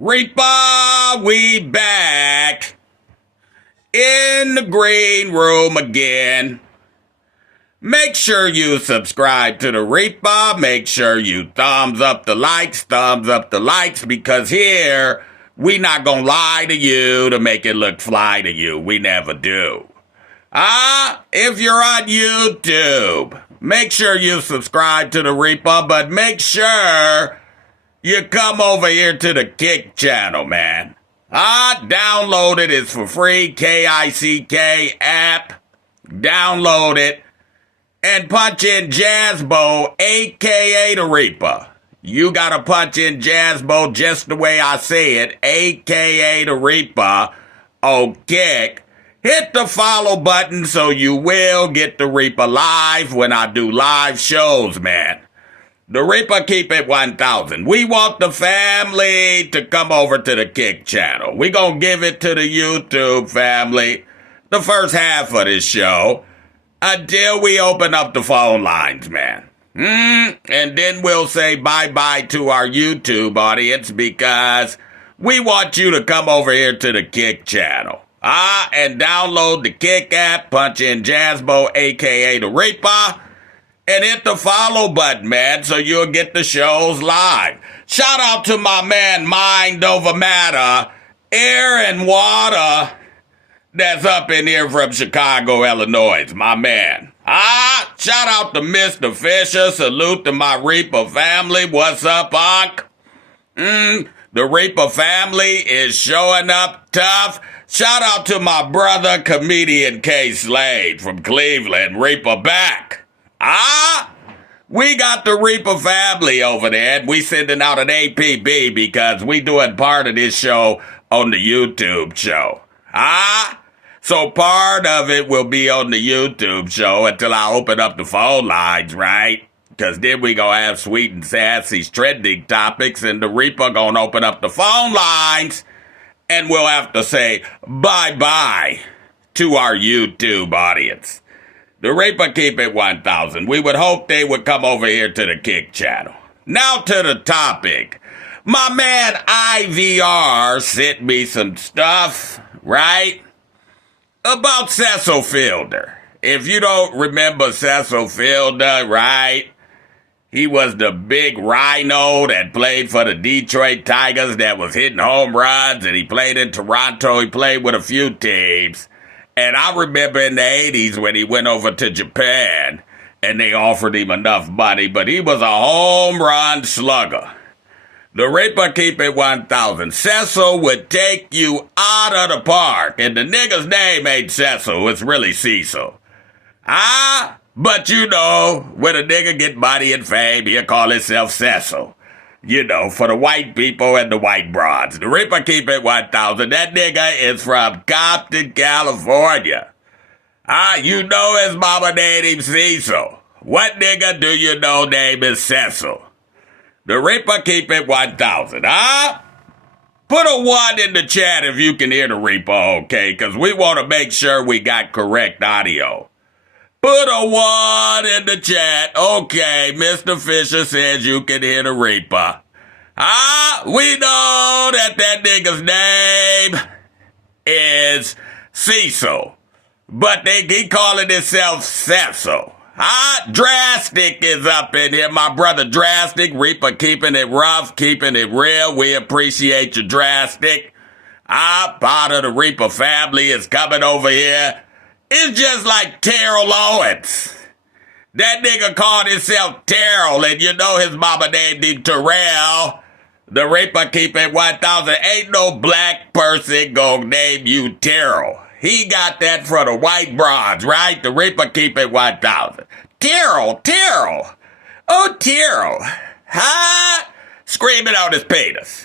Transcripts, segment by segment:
Reaper, we back in the green room again. Make sure you subscribe to the Reaper. Make sure you thumbs up the likes, because here we not gonna lie to you to make it look fly to you. We never do. If you're on YouTube, make sure you subscribe to the Reaper, but make sure you come over here to the Kick channel, man. Download it. It's for free. KICK app. Download it. And punch in Jazzbo, a.k.a. the Reaper. You gotta punch in Jazzbo just the way I say it, a.k.a. the Reaper, on Kick. Hit the follow button so you will get the Reaper live when I do live shows, man. The Reaper keep it 1,000. We want the family to come over to the Kick channel. We gonna give it to the YouTube family the first half of this show until we open up the phone lines, man. And then we'll say bye-bye to our YouTube audience because we want you to come over here to the Kick channel. And download the Kick app, punch in Jazzbo, a.k.a. the Reaper, and hit the follow button, man, so you'll get the shows live. Shout out to my man, Mind Over Matter, Air and Water, that's up in here from Chicago, Illinois, my man. Shout out to Mr. Fisher. Salute to my Reaper family. What's up, Unc? The Reaper family is showing up tough. Shout out to my brother, comedian K. Slade from Cleveland. Reaper back. We got the Reaper family over there, and we sending out an APB because we doing part of this show on the YouTube show. So part of it will be on the YouTube show until I open up the phone lines, right? Because then we gonna have Sweet and Sassy's trending topics, and the Reaper gonna open up the phone lines, and we'll have to say bye-bye to our YouTube audience. The Reaper keep it 1,000. We would hope they would come over here to the Kick channel. Now to the topic. My man IVR sent me some stuff, right? About Cecil Fielder. If you don't remember Cecil Fielder, right? He was the big rhino that played for the Detroit Tigers that was hitting home runs, and he played in Toronto. He played with a few teams. And I remember in the 80s when he went over to Japan and they offered him enough money, but he was a home run slugger. The Reaper keep it 1,000. Cecil would take you out of the park, and the nigga's name ain't Cecil, it's really Cecil. But you know, when a nigga get money and fame, he'll call himself Cecil. You know, for the white people and the white broads. The Reaper keep it 1,000. That nigga is from Compton, California. You know his mama named him Cecil. What nigga do you know name is Cecil? The Reaper keep it 1,000, Put a 1 in the chat if you can hear the Reaper, okay? Because we want to make sure we got correct audio. Put a 1 in the chat. Okay, Mr. Fisher says you can hear the Reaper. We know that nigga's name is Cecil. But they keep calling himself Cecil. Drastic is up in here. My brother Drastic. Reaper keeping it rough, keeping it real. We appreciate you, Drastic. Part of the Reaper family is coming over here. It's just like Terrell Owens. That nigga called himself Terrell, and you know his mama named him Terrell. The Reaper keep it 1,000. Ain't no black person gonna name you Terrell. He got that for the white broads, right? The Reaper keep it 1,000. Terrell. Oh, Terrell. Screaming on his penis.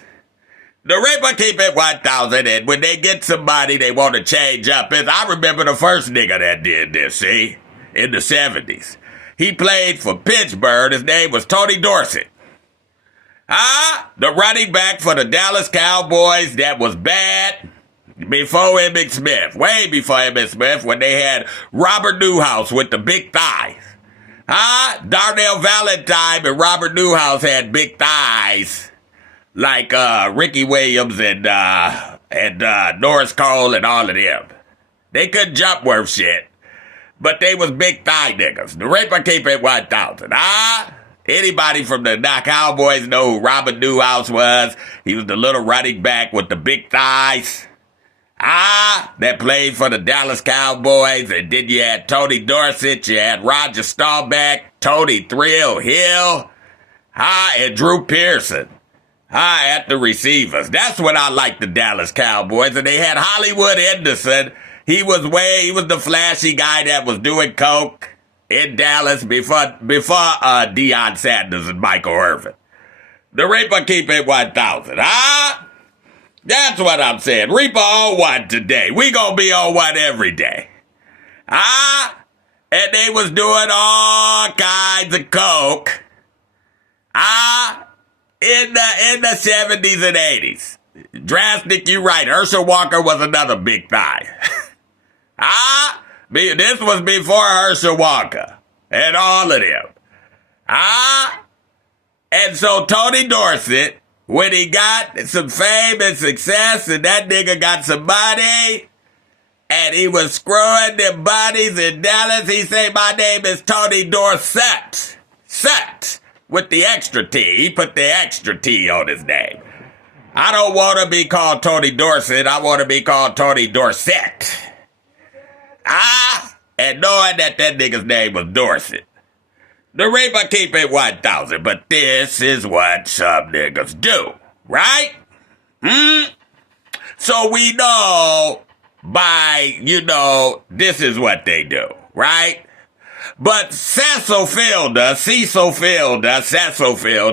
The Reaper keep it 1,000, and when they get somebody they want to change up, I remember the first nigga that did this, see? In the 70s. He played for Pittsburgh. His name was Tony Dorsett. The running back for the Dallas Cowboys that was bad before Emmitt Smith. Way before Emmitt Smith, when they had Robert Newhouse with the big thighs. Darnell Valentine and Robert Newhouse had big thighs. like Ricky Williams and Norris Cole and all of them. They couldn't jump worth shit, but they was big thigh niggas. The Reaper keep it 1,000. Anybody from the Cowboys know who Robert Newhouse was? He was the little running back with the big thighs. That played for the Dallas Cowboys. And then you had Tony Dorsett, you had Roger Staubach, Tony Thrill Hill, and Drew Pearson. At the receivers. That's what I like the Dallas Cowboys. And they had Hollywood Henderson. He was the flashy guy that was doing coke in Dallas before Deion Sanders and Michael Irvin. The Reaper keep it 1,000. That's what I'm saying. Reaper on one today. We gonna be on one every day. And they was doing all kinds of coke. In the 70s and 80s. Drastic, you right. Herschel Walker was another big thigh. This was before Herschel Walker and all of them. And so Tony Dorsett, when he got some fame and success and that nigga got some money and he was screwing them bodies in Dallas, he said, my name is Tony Dorsett. Set. With the extra T. He put the extra T on his name. I don't want to be called Tony Dorsett. I want to be called Tony Dorsett. And knowing that nigga's name was Dorsett. The Reaper keep it 1,000, but this is what some niggas do, right? So we know this is what they do, right? But Cecil Fielder,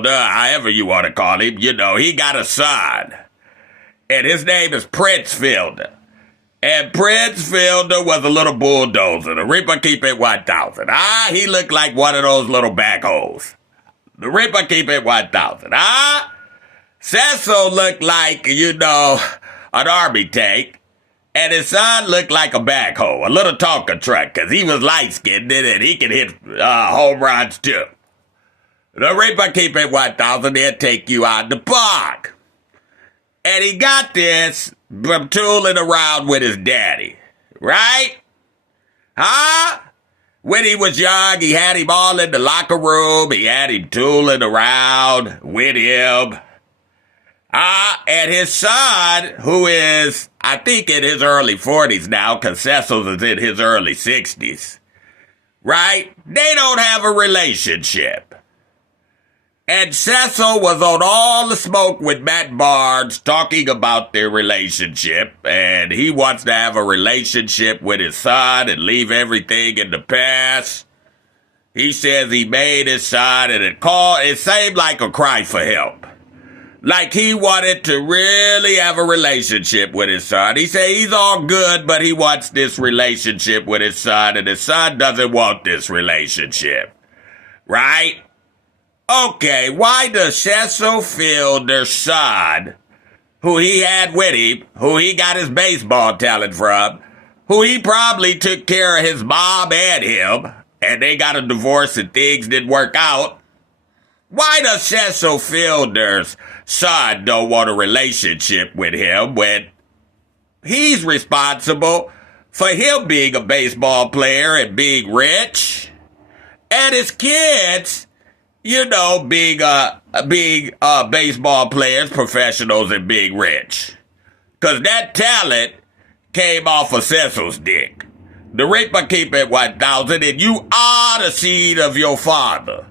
however you want to call him, he got a son. And his name is Prince Fielder. And Prince Fielder was a little bulldozer. The Reaper keep it 1,000. He looked like one of those little backhoes. The Reaper keep it 1,000. Cecil looked like, an army tank. And his son looked like a backhoe, a little Tonka truck, because he was light-skinned and he could hit home runs too. The Reaper keep it 1,000, they'll take you out the park. And he got this from tooling around with his daddy, right? When he was young, he had him all in the locker room, he had him tooling around with him. And his son, who is, I think, in his early 40s now, because Cecil is in his early 60s, right? They don't have a relationship. And Cecil was on all the smoke with Matt Barnes talking about their relationship, and he wants to have a relationship with his son and leave everything in the past. He says he made his son, and it seemed like a cry for help. Like he wanted to really have a relationship with his son. He said he's all good, but he wants this relationship with his son, and his son doesn't want this relationship. Right? Okay, why does Cecil Fielder's son, who he had with him, who he got his baseball talent from, who he probably took care of his mom and him, and they got a divorce and things didn't work out, why does Cecil Fielder's son don't want a relationship with him when he's responsible for him being a baseball player and being rich, and his kids, being baseball players, professionals, and being rich? Because that talent came off of Cecil's dick. The Reaper keep it 1,000, and you are the seed of your father.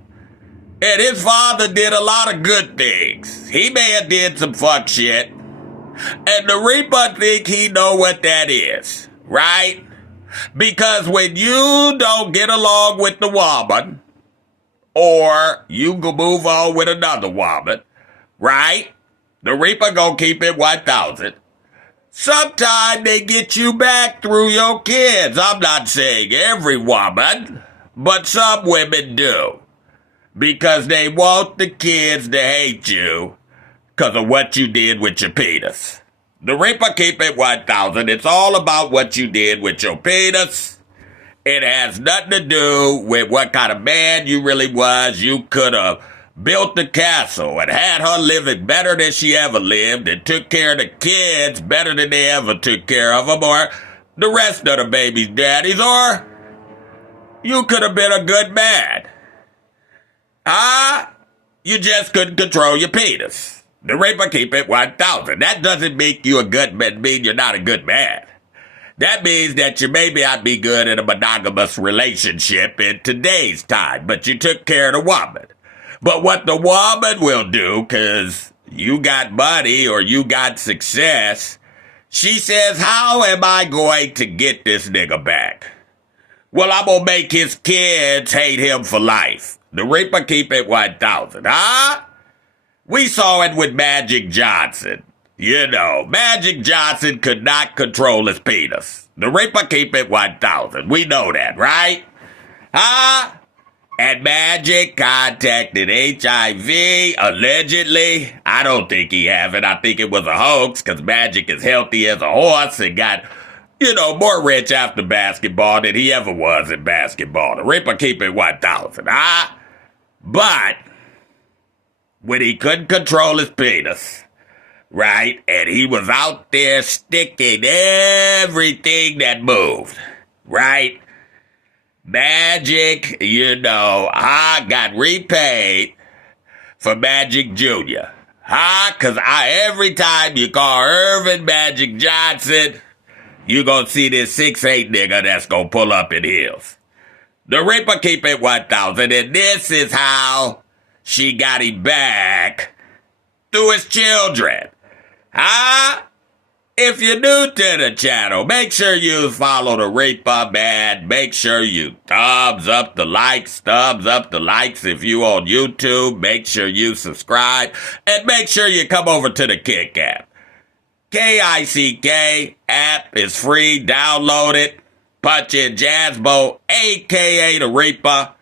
And his father did a lot of good things. He may have did some fuck shit. And the Reaper think he know what that is, right? Because when you don't get along with the woman, or you go move on with another woman, right? The Reaper gonna keep it 1,000. Sometimes they get you back through your kids. I'm not saying every woman, but some women do. Because they want the kids to hate you because of what you did with your penis. The Reaper keep it 1,000. It's all about what you did with your penis. It has nothing to do with what kind of man you really was. You could have built the castle and had her living better than she ever lived and took care of the kids better than they ever took care of them or the rest of the baby's daddies, or you could have been a good man. You just couldn't control your penis. The Reaper keep it 1,000. That doesn't make you a good man, mean you're not a good man. That means that you may not be good in a monogamous relationship in today's time, but you took care of the woman. But what the woman will do, because you got money or you got success, she says, how am I going to get this nigga back? Well, I'm going to make his kids hate him for life. The Reaper keep it 1,000, huh? We saw it with Magic Johnson. You know, Magic Johnson could not control his penis. The Reaper keep it 1,000. We know that, right? Huh? And Magic contacted HIV, allegedly. I don't think he have it. I think it was a hoax, because Magic is healthy as a horse and got, more rich after basketball than he ever was in basketball. The Reaper keep it 1,000, huh? But when he couldn't control his penis, right, and he was out there sticking everything that moved, right, Magic, I got repaid for Magic Jr., because every time you call Irvin Magic Johnson, you gonna see this 6'8" nigga that's gonna pull up in heels. The Reaper keep it 1,000, and this is how she got him back through his children. If you're new to the channel, make sure you follow the Reaper, man. Make sure you thumbs up the likes if you on YouTube. Make sure you subscribe, and make sure you come over to the Kick app. Kick app is free. Download it. Punch in Jazzbo, a.k.a. the Reaper.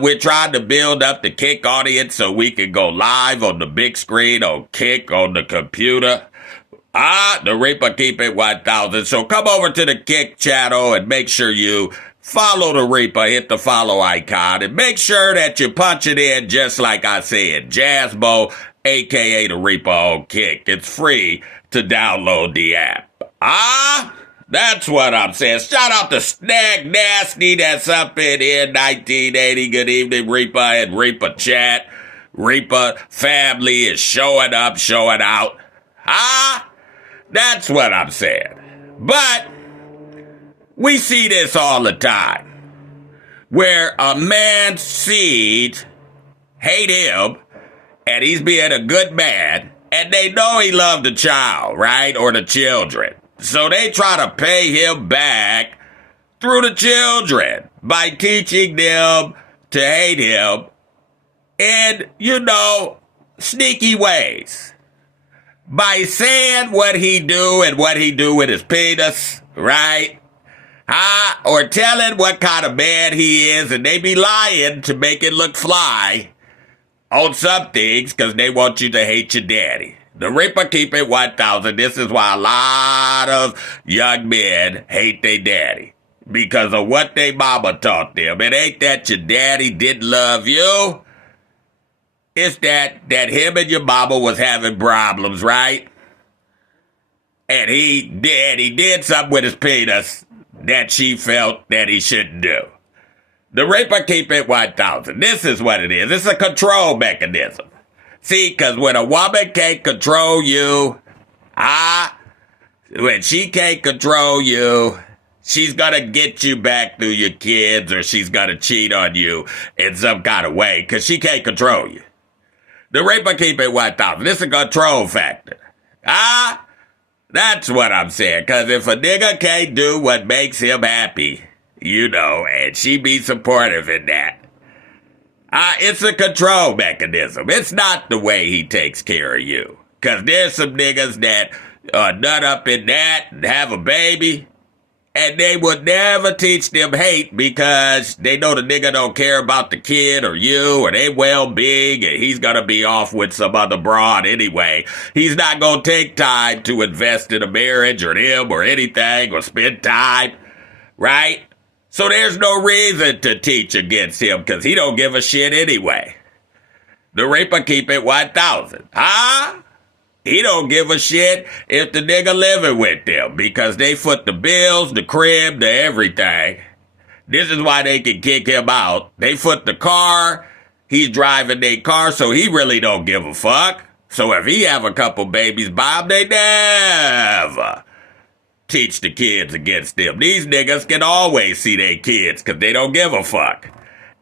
We're trying to build up the Kick audience so we can go live on the big screen on Kick on the computer. The Reaper keep it 1,000. So come over to the Kick channel and make sure you follow the Reaper. Hit the follow icon and make sure that you punch it in just like I said. Jazzbo, a.k.a. the Reaper on Kick. It's free to download the app. That's what I'm saying. Shout out to Snag Nasty that's up in here, 1980. Good evening, Reaper and Reaper chat. Reaper family is showing up, showing out. That's what I'm saying. But we see this all the time, where a man's seeds hate him, and he's being a good man, and they know he loved the child, right, or the children. So they try to pay him back through the children by teaching them to hate him in, sneaky ways. By saying what he do and what he do with his penis, right? Or telling what kind of man he is, and they be lying to make it look fly on some things because they want you to hate your daddy. The Reaper keep it 1,000. This is why a lot of young men hate their daddy. Because of what their mama taught them. It ain't that your daddy didn't love you. It's that him and your mama was having problems, right? And he did something with his penis that she felt that he shouldn't do. The Reaper keep it 1,000. This is what it is. It's a control mechanism. See, because when a woman can't control you, when she can't control you, she's going to get you back through your kids, or she's going to cheat on you in some kind of way because she can't control you. The Reaper keep it 1,000. This is a control factor. That's what I'm saying. Because if a nigga can't do what makes him happy, and she be supportive in that, it's a control mechanism. It's not the way he takes care of you. Because there's some niggas that nut up in that and have a baby, and they would never teach them hate because they know the nigga don't care about the kid or you or their well-being, and he's going to be off with some other broad anyway. He's not going to take time to invest in a marriage or them or anything or spend time, right? So there's no reason to teach against him because he don't give a shit anyway. The raper keep it 1,000. Huh? He don't give a shit if the nigga living with them because they foot the bills, the crib, the everything. This is why they can kick him out. They foot the car. He's driving their car, so he really don't give a fuck. So if he have a couple babies by him, they never teach the kids against them. These niggas can always see their kids because they don't give a fuck.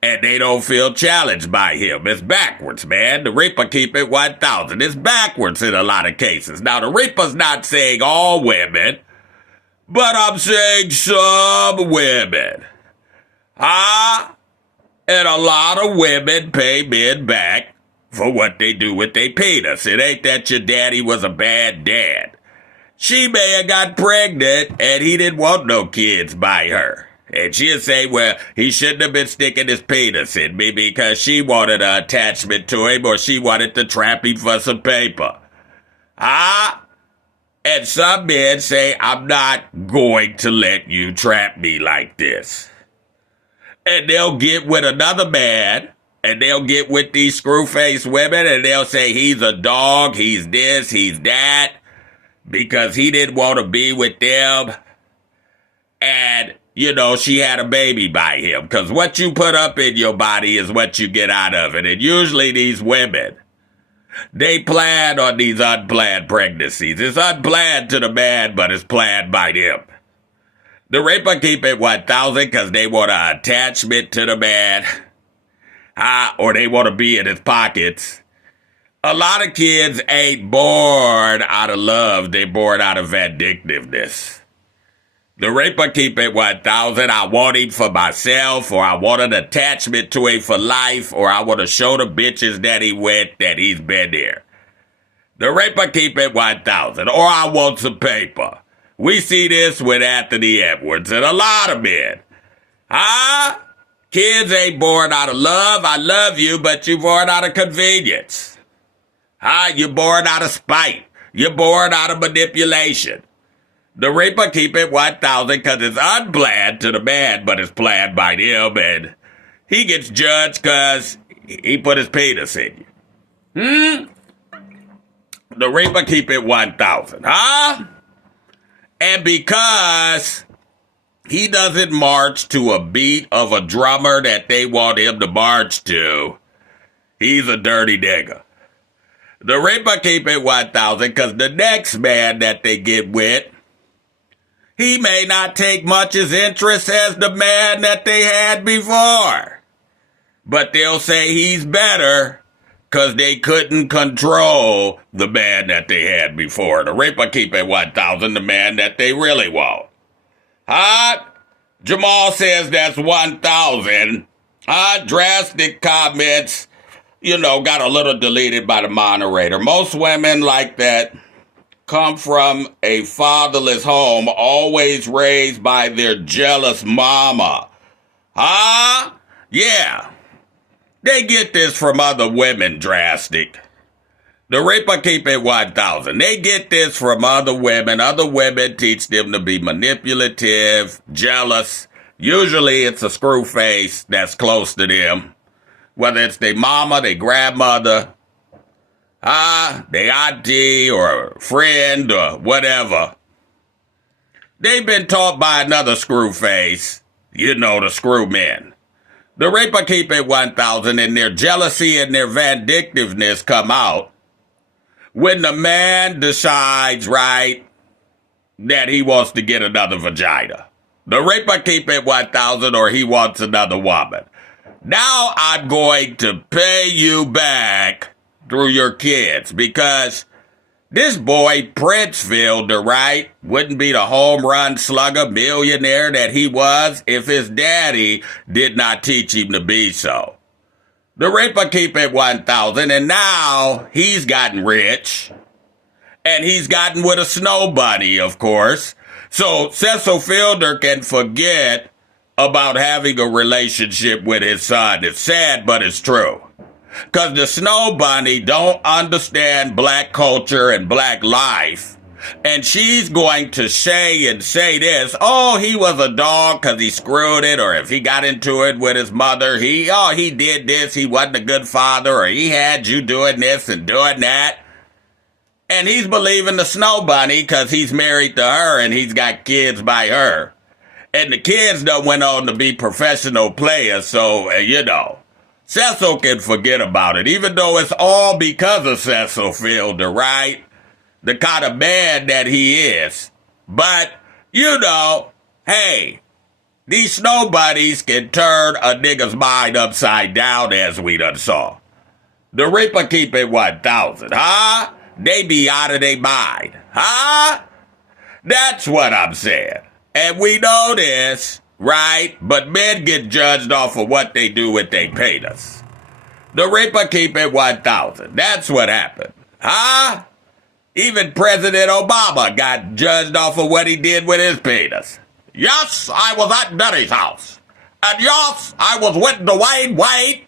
And they don't feel challenged by him. It's backwards, man. The Reaper keep it 1,000. It's backwards in a lot of cases. Now, the Reaper's not saying all women, but I'm saying some women. And a lot of women pay men back for what they do with their penis. It ain't that your daddy was a bad dad. She may have got pregnant and he didn't want no kids by her. And she'll say, well, he shouldn't have been sticking his penis in me because she wanted an attachment to him or she wanted to trap him for some paper. And some men say, I'm not going to let you trap me like this. And they'll get with another man and they'll get with these screw-faced women and they'll say he's a dog, he's this, he's that, because he didn't want to be with them. And you know, she had a baby by him. Because what you put up in your body is what you get out of it. And usually these women, they plan on these unplanned pregnancies. It's unplanned to the man, but it's planned by them. The Reaper keep it 1,000 because they want an attachment to the man. Or they want to be in his pockets. A lot of kids ain't born out of love. They're born out of vindictiveness. The Reaper keep it 1,000. I want him for myself, or I want an attachment to him for life, or I want to show the bitches that he with that he's been there. The Reaper keep it 1,000, or I want some paper. We see this with Anthony Edwards and a lot of men. Kids ain't born out of love. I love you, but you're born out of convenience. You're born out of spite. You're born out of manipulation. The Reaper keep it 1,000 because it's unplanned to the man, but it's planned by him, and he gets judged because he put his penis in you. The Reaper keep it 1,000, And because he doesn't march to a beat of a drummer that they want him to march to, he's a dirty nigga. The Reaper keep it 1,000 because the next man that they get with, he may not take much as interest as the man that they had before. But they'll say he's better because they couldn't control the man that they had before. The Reaper keep it 1,000, the man that they really want. Jamal says that's 1,000. Drastic comments, got a little deleted by the moderator. Most women like that come from a fatherless home, always raised by their jealous mama. Yeah. They get this from other women, Drastic. The Reaper keep it 1,000. They get this from other women. Other women teach them to be manipulative, jealous. Usually it's a screw face that's close to them. Whether it's their mama, their grandmother, they auntie or friend or whatever. They've been taught by another screw face, the screw men. The Reaper keep it 1,000 and their jealousy and their vindictiveness come out when the man decides, right, that he wants to get another vagina. The Reaper keep it 1,000 or he wants another woman. Now I'm going to pay you back through your kids, because this boy Prince Fielder, right, wouldn't be the home run slugger millionaire that he was if his daddy did not teach him to be so. The Reaper keep it 1,000, and now he's gotten rich, and he's gotten with a snow bunny, of course, so Cecil Fielder can forget about having a relationship with his son. It's sad, but it's true. Because the snow bunny don't understand black culture and black life. And she's going to say this, oh, he was a dog because he screwed it, or if he got into it with his mother, he did this, he wasn't a good father, or he had you doing this and doing that. And he's believing the snow bunny because he's married to her and he's got kids by her. And the kids done went on to be professional players, so, Cecil can forget about it, even though it's all because of Cecil Fielder, right? The kind of man that he is. But, hey, these snow bunnies can turn a nigga's mind upside down, as we done saw. The Reaper keep it 1,000, huh? They be out of their mind, huh? That's what I'm saying. And we know this, right? But men get judged off of what they do with their penis. The Reaper keep it 1,000. That's what happened, huh? Even President Obama got judged off of what he did with his penis. Yes, I was at Denny's house. And yes, I was with Dwayne Wade.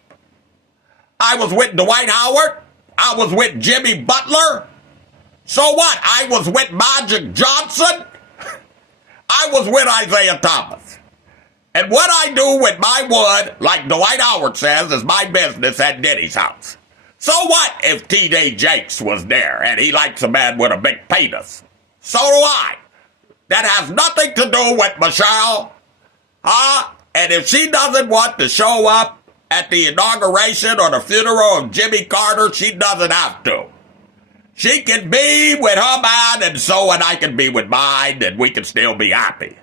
I was with Dwight Howard. I was with Jimmy Butler. So what? I was with Magic Johnson. I was with Isaiah Thomas. And what I do with my wood, like Dwight Howard says, is my business at Denny's house. So what if T.D. Jakes was there and he likes a man with a big penis? So do I. That has nothing to do with Michelle. Huh? And if she doesn't want to show up at the inauguration or the funeral of Jimmy Carter, she doesn't have to. She can be with her man and I can be with mine and we can still be happy.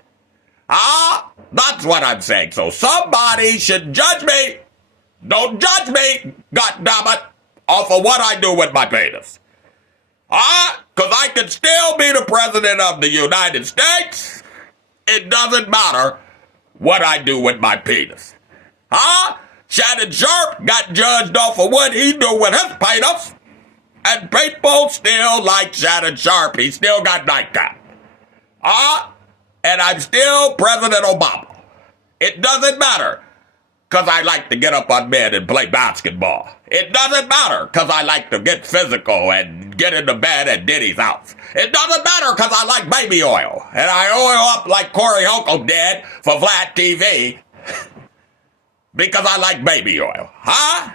Huh? That's what I'm saying. So somebody should judge me. Don't judge me, goddammit, off of what I do with my penis. Huh? Because I can still be the president of the United States. It doesn't matter what I do with my penis. Huh? Shannon Sharp got judged off of what he do with his penis. And people still like Shannon Sharp. He still got nightcap. And I'm still President Obama. It doesn't matter. Because I like to get up on bed and play basketball. It doesn't matter because I like to get physical and get into bed at Diddy's house. It doesn't matter because I like baby oil. And I oil up like Corey Holcomb did for Flat TV. Because I like baby oil. Huh?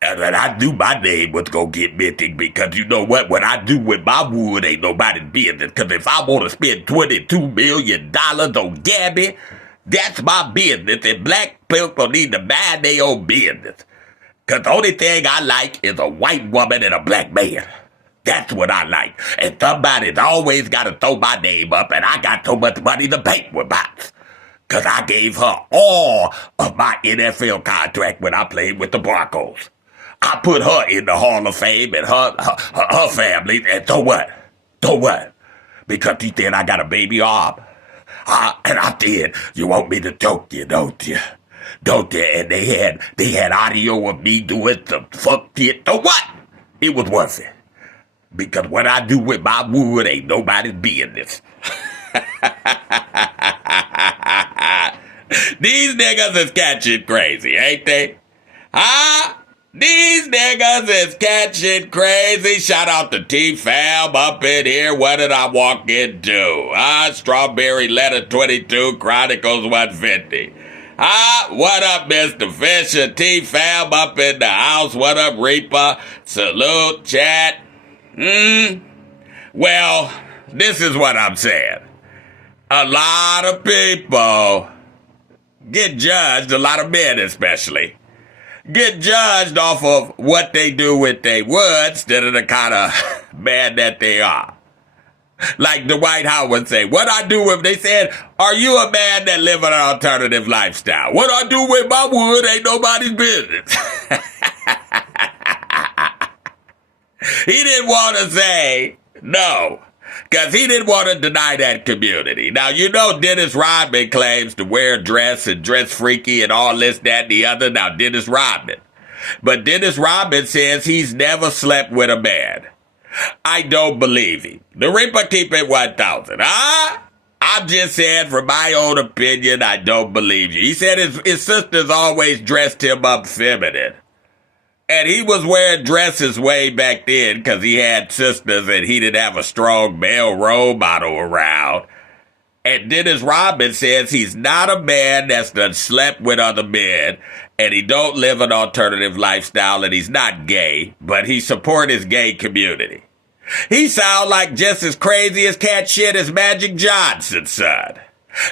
And then I knew my name was going to get mentioned because you know what? What I do with my wood ain't nobody's business. Because if I want to spend $22 million on Gabby, that's my business. And black people need to mind their own business. Because the only thing I like is a white woman and a black man. That's what I like. And somebody's always got to throw my name up, and I got so much money to pay with box. Because I gave her all of my NFL contract when I played with the Broncos. I put her in the Hall of Fame and her family, and so what? So what? Because she said I got a baby arm. And I said, you want me to choke you, don't you? Don't you? And they had audio of me doing some fuck shit. So what? It was worth it. Because what I do with my wood ain't nobody's business. These niggas is catching crazy, ain't they? Huh? These niggas is catching crazy. Shout out to T-Fab up in here. What did I walk into? Strawberry Letter 22, Chronicles 150. What up, Mr. Fisher? T-Fab up in the house. What up, Reaper? Salute, chat. Well, this is what I'm saying. A lot of people get judged, a lot of men especially, get judged off of what they do with their wood instead of the kind of man that they are. Like Dwight Howard say, what I do with, they said, are you a man that live an alternative lifestyle? What I do with my wood ain't nobody's business. He didn't want to say no, because he didn't want to deny that community. Now, you know Dennis Rodman claims to wear a dress and dress freaky and all this, that, and the other. Now, Dennis Rodman. But Dennis Rodman says he's never slept with a man. I don't believe him. The Reaper keep it 1,000. I'm just saying, from my own opinion, I don't believe you. He said his sisters always dressed him up feminine. And he was wearing dresses way back then because he had sisters and he didn't have a strong male role model around. And Dennis Rodman says he's not a man that's done slept with other men, and he don't live an alternative lifestyle, and he's not gay, but he support his gay community. He sound like just as crazy as cat shit as Magic Johnson's son.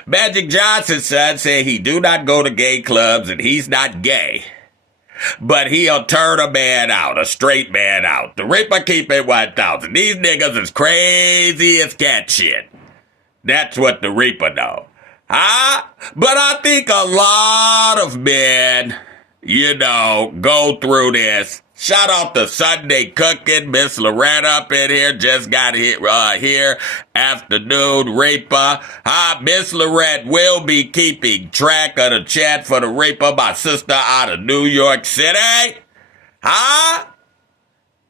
Magic Johnson's son said he do not go to gay clubs and he's not gay. But he'll turn a man out, a straight man out. The Reaper keep it 1,000. These niggas is crazy as cat shit. That's what the Reaper know. Huh? But I think a lot of men, go through this. Shout out to Sunday Cooking. Miss Loretta up in here. Just got here. Afternoon Reaper. Miss Loretta will be keeping track of the chat for the Reaper, my sister out of New York City.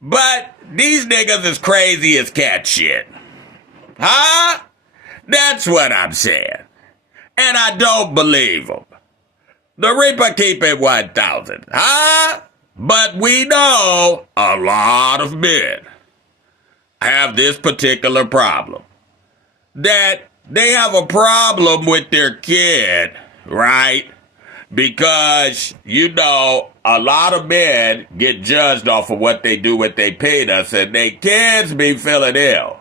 But these niggas is crazy as cat shit. That's what I'm saying. And I don't believe them. The Reaper keep it 1,000. But we know a lot of men have this particular problem. That they have a problem with their kid, right? Because, a lot of men get judged off of what they do with their penis, and their kids be feeling ill,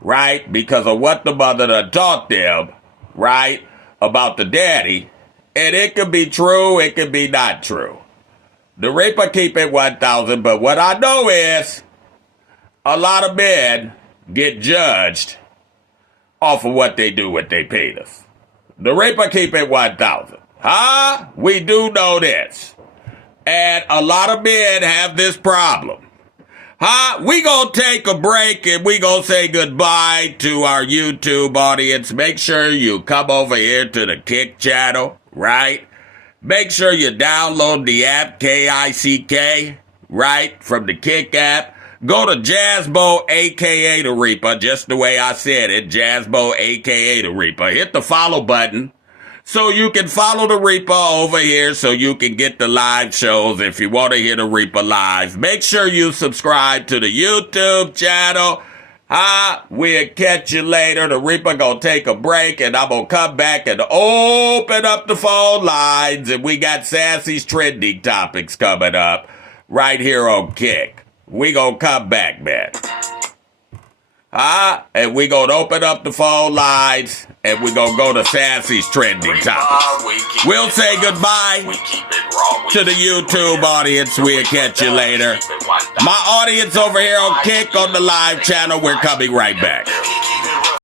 right? Because of what the mother done taught them, right? About the daddy. And it could be true, it could be not true. The Reaper keep it 1,000, but what I know is a lot of men get judged off of what they do with their penis. The Reaper keep it 1,000. We do know this. And a lot of men have this problem. We gonna take a break and we gonna say goodbye to our YouTube audience. Make sure you come over here to the Kick channel, right? Make sure you download the app, Kick, right, from the Kick app. Go to Jazzbo, a.k.a. The Reaper, just the way I said it, Jazzbo, a.k.a. The Reaper. Hit the follow button so you can follow The Reaper over here so you can get the live shows if you want to hear The Reaper live. Make sure you subscribe to the YouTube channel. We'll catch you later. The Reaper gonna take a break and I'm gonna come back and open up the phone lines, and we got Sassy's trending topics coming up right here on Kick. We gonna come back, man. And we gonna open up the phone lines and we gonna go to Sassy's trending topics. We'll say goodbye to the YouTube audience. We'll catch you later. My audience over here on Kick on the live channel, we're coming right back.